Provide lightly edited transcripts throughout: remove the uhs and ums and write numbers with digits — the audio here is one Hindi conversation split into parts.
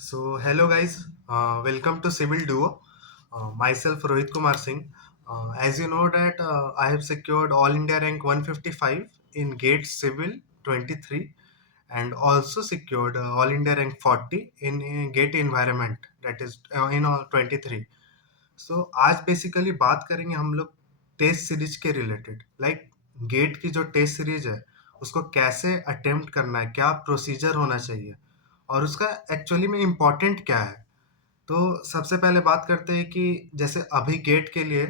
So, hello guys, welcome to Civil Duo. Myself Rohit Kumar Singh. As you know that I have secured All India rank 155 in GATE Civil 23 and also secured All India rank 40 in GATE Environment, that is in all 23. सो आज बेसिकली बात करेंगे हम लोग टेस्ट सीरीज के रिलेटेड गेट की जो टेस्ट सीरीज है उसको कैसे अटेम्प्ट करना है, क्या प्रोसीजर होना चाहिए और उसका एक्चुअली में इम्पोर्टेंट क्या है। तो सबसे पहले बात करते हैं कि जैसे अभी गेट के लिए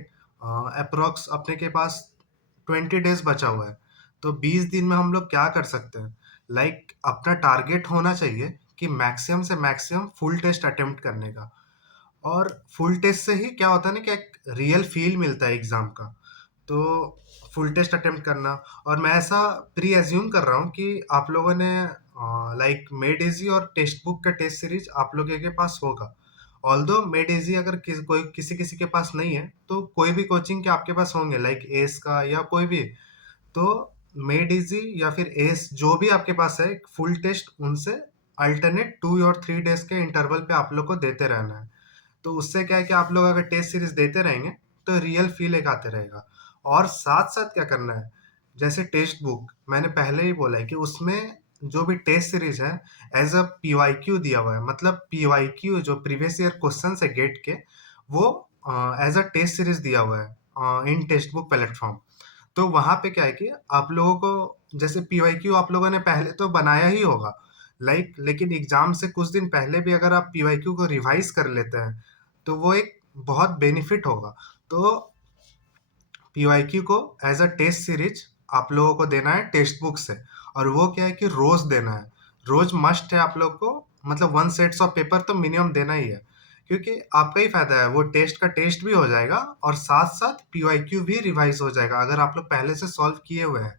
अप्रोक्स अपने के पास 20 डेज बचा हुआ है। तो 20 दिन में हम लोग क्या कर सकते हैं, अपना टारगेट होना चाहिए कि मैक्सिमम से मैक्सिमम फुल टेस्ट अटेम्प्ट करने का। और फुल टेस्ट से ही क्या होता है ना कि एक रियल फील मिलता है एग्जाम का। तो फुल टेस्ट अटेम्प्ट करना, और मैं ऐसा प्री एज्यूम कर रहा हूँ कि आप लोगों ने मेड इजी और टेक्स्ट बुक का टेस्ट सीरीज आप लोगों के पास होगा। ऑल्दो मेड इजी अगर कोई किसी किसी के पास नहीं है तो कोई भी कोचिंग के आपके पास होंगे, लाइक एस का या कोई भी। तो मेड इजी या फिर एस जो भी आपके पास है, फुल टेस्ट उनसे अल्टरनेट 2 और 3 डेज के इंटरवल पे आप लोग को देते रहना है। तो उससे क्या है कि आप लोग अगर टेस्ट सीरीज देते रहेंगे तो रियल फील एक आते रहेगा। और साथ साथ क्या करना है, जैसे टेक्स्ट बुक मैंने पहले ही बोला है कि उसमें जो भी टेस्ट सीरीज है एज अ पीवाईक्यू दिया हुआ है, मतलब पीवाईक्यू जो प्रीवियस ईयर क्वेश्चन है गेट के, वो एज अ टेस्ट सीरीज दिया हुआ है इन टेक्स्ट बुक प्लेटफॉर्म। तो वहाँ पे क्या है कि आप लोगों को जैसे पीवाईक्यू आप लोगों ने पहले तो बनाया ही होगा, लेकिन एग्जाम से कुछ दिन पहले भी अगर आप पीवाईक्यू को रिवाइज कर लेते हैं तो वो एक बहुत बेनिफिट होगा। तो पीवाईक्यू को एज अ टेस्ट सीरीज आप लोगों को देना है टेक्स्ट बुक से। और वो क्या है कि रोज देना है, रोज मस्ट है आप लोग को, मतलब 1 सेट्स ऑफ पेपर तो मिनिमम देना ही है। क्योंकि आपका ही फायदा है, वो टेस्ट का टेस्ट भी हो जाएगा और साथ साथ पीवाईक्यू भी रिवाइज हो जाएगा अगर आप लोग पहले से सॉल्व किए हुए हैं।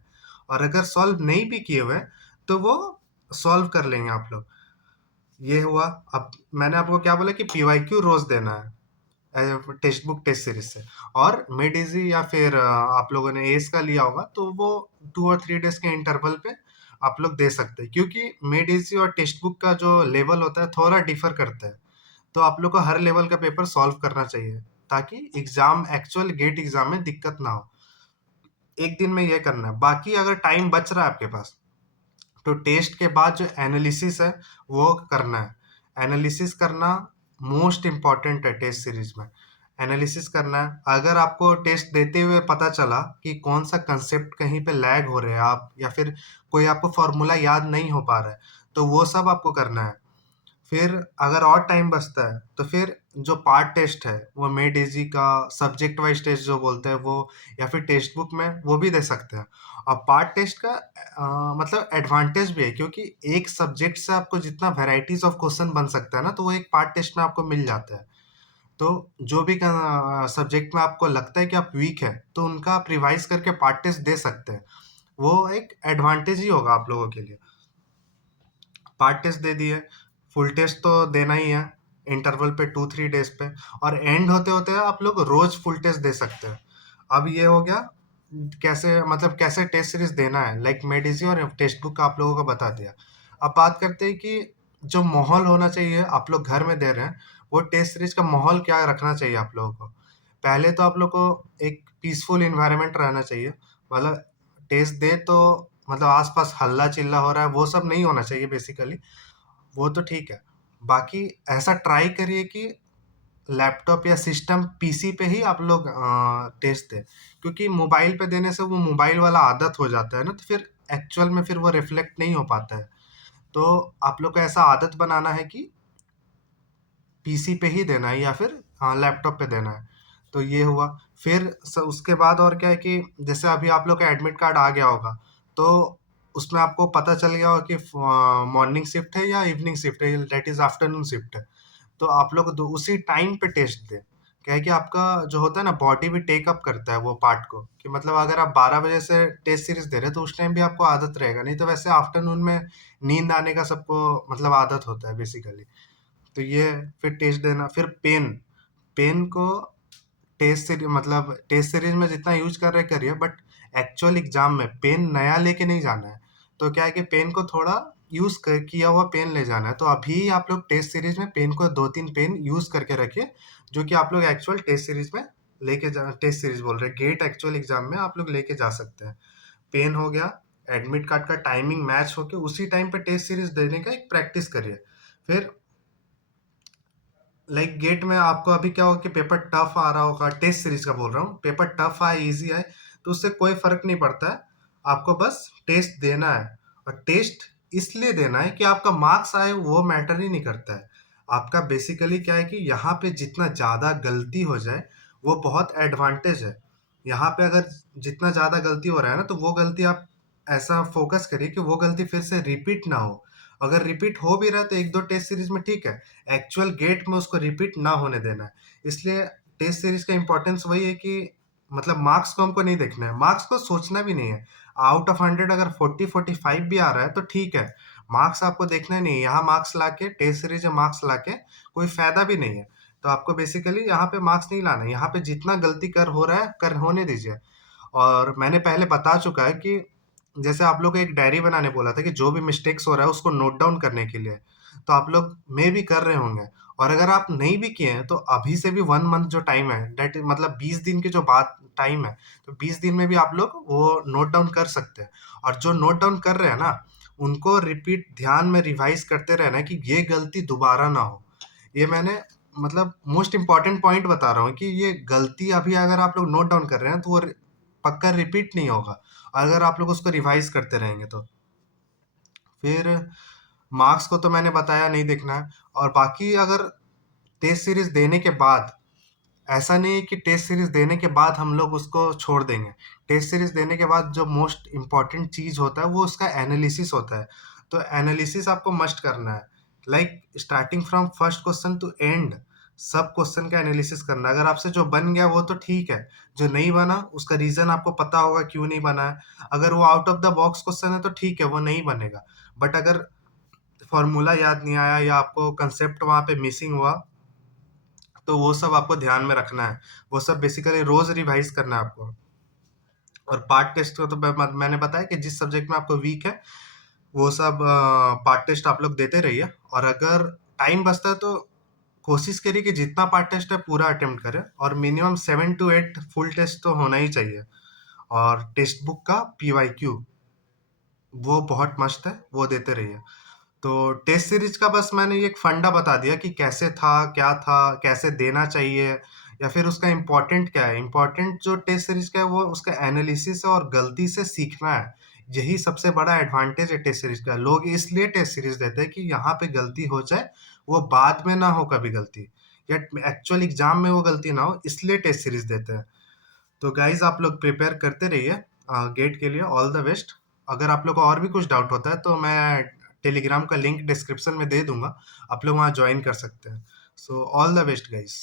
और अगर सॉल्व नहीं भी किए हुए हैं तो वो सॉल्व कर लेंगे आप लोग। ये हुआ। अब मैंने आपको क्या बोला कि पीवाईक्यू रोज देना है टेक्स्ट बुक टेस्ट सीरीज से। और मिड इजी या फिर आप लोगों ने एस का लिया होगा तो वो 2 और 3 डेज के इंटरवल पे आप लोग दे सकते हैं, क्योंकि मिड इजी और टेक्स्ट बुक का जो लेवल होता है थोड़ा डिफर करता है। तो आप लोग को हर लेवल का पेपर सॉल्व करना चाहिए ताकि एग्जाम एक्चुअल गेट एग्जाम में दिक्कत ना हो। एक दिन में ये करना है। बाकी अगर टाइम बच रहा है आपके पास तो टेस्ट के बाद जो एनालिसिस है वो करना है। एनालिसिस करना मोस्ट इम्पॉर्टेंट है टेस्ट सीरीज में। एनालिसिस करना है, अगर आपको टेस्ट देते हुए पता चला कि कौन सा कंसेप्ट कहीं पे लैग हो रहे हैं आप, या फिर कोई आपको फॉर्मूला याद नहीं हो पा रहा है, तो वो सब आपको करना है। फिर अगर और टाइम बचता है तो फिर जो पार्ट टेस्ट है वो मेड इजी का सब्जेक्ट वाइज टेस्ट जो बोलते हैं वो, या फिर टेक्स्ट बुक में वो भी दे सकते हैं। और पार्ट टेस्ट का मतलब एडवांटेज भी है, क्योंकि एक सब्जेक्ट से आपको जितना वैरायटीज ऑफ क्वेश्चन बन सकता है ना, तो वो एक पार्ट टेस्ट में आपको मिल जाता है। तो जो भी सब्जेक्ट में आपको लगता है कि आप वीक है तो उनका आप रिवाइज करके पार्ट टेस्ट दे सकते हैं। वो एक एडवांटेज ही होगा आप लोगों के लिए। पार्ट टेस्ट दे दिए, फुल टेस्ट तो देना ही है इंटरवल पे 2 3 डेज पे। और एंड होते होते आप लोग रोज फुल टेस्ट दे सकते हैं। अब ये हो गया कैसे, मतलब कैसे टेस्ट सीरीज देना है, मेडिसी और टेक्स्ट बुक का आप लोगों को बता दिया। अब बात करते हैं कि जो माहौल होना चाहिए आप लोग घर में दे रहे हैं, वो टेस्ट सीरीज का माहौल क्या रखना चाहिए आप लोगों को। पहले तो आप लोग को एक पीसफुल इन्वायरमेंट रहना चाहिए। मतलब टेस्ट दे तो मतलब आसपास हल्ला चिल्ला हो रहा है वो सब नहीं होना चाहिए बेसिकली। वो तो ठीक है। बाकी ऐसा ट्राई करिए कि लैपटॉप या सिस्टम पीसी पे ही आप लोग टेस्ट दें, क्योंकि मोबाइल पे देने से वो मोबाइल वाला आदत हो जाता है ना, तो फिर एक्चुअल में फिर वो रिफ्लेक्ट नहीं हो पाता है। तो आप लोग को ऐसा आदत बनाना है कि पीसी पे ही देना है या फिर हाँ लैपटॉप पे देना है। तो ये हुआ। फिर उसके बाद और क्या है कि जैसे अभी आप लोग का एडमिट कार्ड आ गया होगा, तो उसमें आपको पता चल गया होगा कि मॉर्निंग शिफ्ट है या इवनिंग शिफ्ट है, दैट इज आफ्टरनून शिफ्ट है। तो आप लोग उसी टाइम पे टेस्ट दें। क्या है कि आपका जो होता है ना बॉडी भी टेकअप करता है वो पार्ट को, कि मतलब अगर आप 12 बजे से टेस्ट सीरीज दे रहे हैं तो उस टाइम भी आपको आदत रहेगा, नहीं तो वैसे आफ्टरनून में नींद आने का सबको मतलब आदत होता है बेसिकली। तो ये फिर टेस्ट देना। फिर पेन, पेन को टेस्ट सीरीज मतलब टेस्ट सीरीज में जितना यूज कर रहे करिए, बट एक्चुअल एग्जाम में पेन नया लेके नहीं जाना है। तो क्या है कि पेन को थोड़ा यूज़ किया हुआ पेन ले जाना है। तो अभी आप लोग टेस्ट सीरीज में पेन को 2-3 पेन यूज़ करके रखिए, जो कि आप लोग एक्चुअल टेस्ट सीरीज में लेके जा टेस्ट सीरीज बोल रहे हैं, गेट एक्चुअल एग्जाम में आप लोग लेके जा सकते हैं। पेन हो गया, एडमिट कार्ड का टाइमिंग मैच होके उसी टाइम पे टेस्ट सीरीज देने का एक प्रैक्टिस करिए। फिर लाइक गेट में आपको अभी क्या होगा कि पेपर टफ आ रहा होगा, टेस्ट सीरीज का बोल रहा हूँ, पेपर टफ आए इजी आए तो उससे कोई फर्क नहीं पड़ता है। आपको बस टेस्ट देना है, और टेस्ट इसलिए देना है कि आपका मार्क्स आए वो मैटर ही नहीं करता है। आपका बेसिकली क्या है कि यहाँ पे जितना ज़्यादा गलती हो जाए वो बहुत एडवांटेज है। यहाँ पे अगर जितना ज़्यादा गलती हो रहा है ना, तो वो गलती आप ऐसा फोकस करिए कि वो गलती फिर से रिपीट ना हो। अगर रिपीट हो भी रहा है तो एक दो टेस्ट सीरीज में ठीक है, एक्चुअल गेट में उसको रिपीट ना होने देना है। इसलिए टेस्ट सीरीज का इंपॉर्टेंस वही है कि मतलब मार्क्स को हमको नहीं देखना है, मार्क्स को सोचना भी नहीं है। आउट ऑफ 100 अगर 40-45 भी आ रहा है तो ठीक है, मार्क्स आपको देखना नहीं है। यहाँ मार्क्स लाके टेस्ट सीरीज में मार्क्स लाके कोई फायदा भी नहीं है। तो आपको बेसिकली यहाँ पे मार्क्स नहीं लाना है, यहाँ पे जितना गलती कर हो रहा है कर होने दीजिए। और मैंने पहले बता चुका है कि जैसे आप लोग को एक डायरी बनाने बोला था कि जो भी मिस्टेक्स हो रहा है उसको नोट डाउन करने के लिए, तो आप लोग मे भी कर रहे होंगे। और अगर आप नहीं भी किए हैं तो अभी से भी 1 मंथ जो टाइम है, दैट मतलब 20 दिन की जो बात टाइम है, तो 20 दिन में भी आप लोग वो नोट डाउन कर सकते हैं। और जो नोट डाउन कर रहे हैं ना, उनको रिपीट ध्यान में रिवाइज करते रहना है कि ये गलती दोबारा ना हो। ये मैंने मतलब मोस्ट इम्पोर्टेंट पॉइंट बता रहा हूँ कि ये गलती अभी अगर आप लोग नोट डाउन कर रहे हैं तो वो पक्का रिपीट नहीं होगा, अगर आप लोग उसको रिवाइज करते रहेंगे तो। फिर मार्क्स को तो मैंने बताया नहीं देखना है। और बाकी अगर टेस्ट सीरीज देने के बाद, ऐसा नहीं है कि टेस्ट सीरीज देने के बाद हम लोग उसको छोड़ देंगे। टेस्ट सीरीज देने के बाद जो मोस्ट इम्पॉर्टेंट चीज़ होता है वो उसका एनालिसिस होता है। तो एनालिसिस आपको मस्ट करना है, like starting from first question to end सब क्वेश्चन का एनालिसिस करना है। अगर आपसे जो बन गया वो तो ठीक है, जो नहीं बना उसका रीज़न आपको पता होगा क्यों नहीं बना है। अगर वो out of the box question है तो ठीक है, वो नहीं बनेगा। बट अगर फॉर्मूला याद नहीं आया या आपको कंसेप्ट वहाँ पे मिसिंग हुआ, तो वो सब आपको ध्यान में रखना है। वो सब बेसिकली रोज रिवाइज करना है आपको। और पार्ट टेस्ट को तो मैंने बताया कि जिस सब्जेक्ट में आपको वीक है वो सब पार्ट टेस्ट आप लोग देते रहिए। और अगर टाइम बचता है तो कोशिश करिए कि जितना पार्ट टेस्ट है पूरा अटेम्प्ट करें, और मिनिमम 7 to 8 फुल टेस्ट तो होना ही चाहिए। और टेक्स्ट बुक का PYQ वो बहुत मस्त है, वो देते रहिए। तो टेस्ट सीरीज का बस मैंने ये एक फंडा बता दिया कि कैसे था, क्या था, कैसे देना चाहिए, या फिर उसका इम्पोर्टेंट क्या है। इम्पोर्टेंट जो टेस्ट सीरीज का है वो उसका एनालिसिस है और गलती से सीखना है। यही सबसे बड़ा एडवांटेज है टेस्ट सीरीज का। लोग इसलिए टेस्ट सीरीज देते हैं कि यहाँ पे गलती हो जाए, वो बाद में ना हो कभी गलती, या एक्चुअल एग्जाम में वो गलती ना हो, इसलिए टेस्ट सीरीज देते हैं। तो गाइज आप लोग प्रिपेयर करते रहिए गेट के लिए। All the best. अगर आप लोग को और भी कुछ डाउट होता है तो मैं टेलीग्राम का लिंक डिस्क्रिप्शन में दे दूंगा, आप लोग वहाँ ज्वाइन कर सकते हैं। So all the best guys.